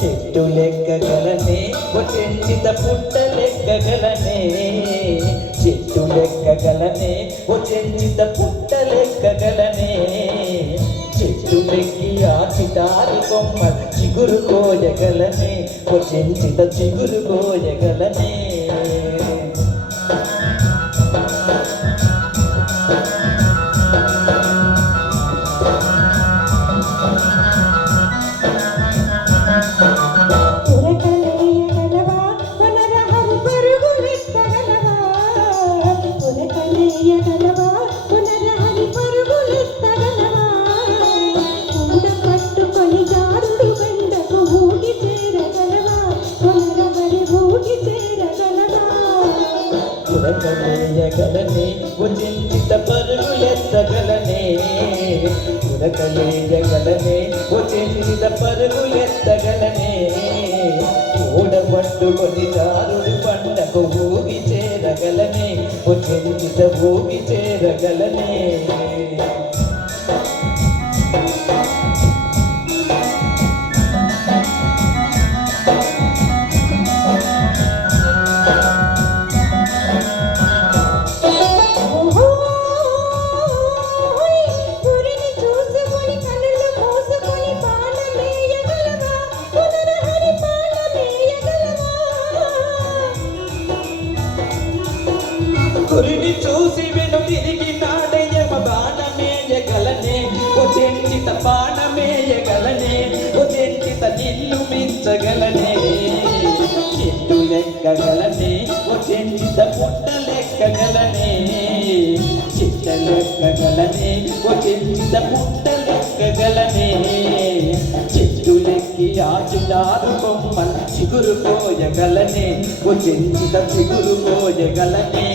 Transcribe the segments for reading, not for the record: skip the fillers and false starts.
చెట్టు లెక్కగలనే చెంచిత పుట్ట లెక్కగలనే చెట్టు లెక్కగలనే చెంచిత పుట్ట లెక్కగలనే చెట్టు లెక్కి ఆ చిటారి కొమ్మ చిగురు కోయగలనే చెంచిత చిగురు కోయగలనే ఉరకలేయగలనే చెంచిత పరుగులెత్తగలనే ఉరకలేయగలనే చెంచిత పరుగులెత్తగలనే ఓడబట్టుకొని దారుడి పండకు ఊగి చేరగలనే చెంచిత ఊగి చేరగలనే గురిని చూసి వెను తిరిగి నాడయమ బాణమేయగలనే చెంచిత బాణమేయగలనే చెంచిత నిన్ను మించగలనే చెట్టు లెక్కగలనే చెంచిత పుట్ట లెక్కగలనే చిట్ట లెక్కగలనే చెంచిత పుట్ట లెక్కగలనే చెట్టు లెక్కి ఆచుదారు కొమ్మ చిగురు కోయగలనే చెంచిత చిగురు కోయగలనే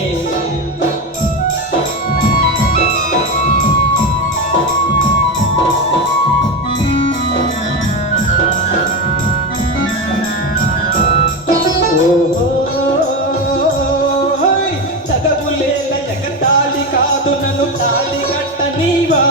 చదవులేల ఎగతాళి కాదు నన్ను తాళి కట్ట నీవా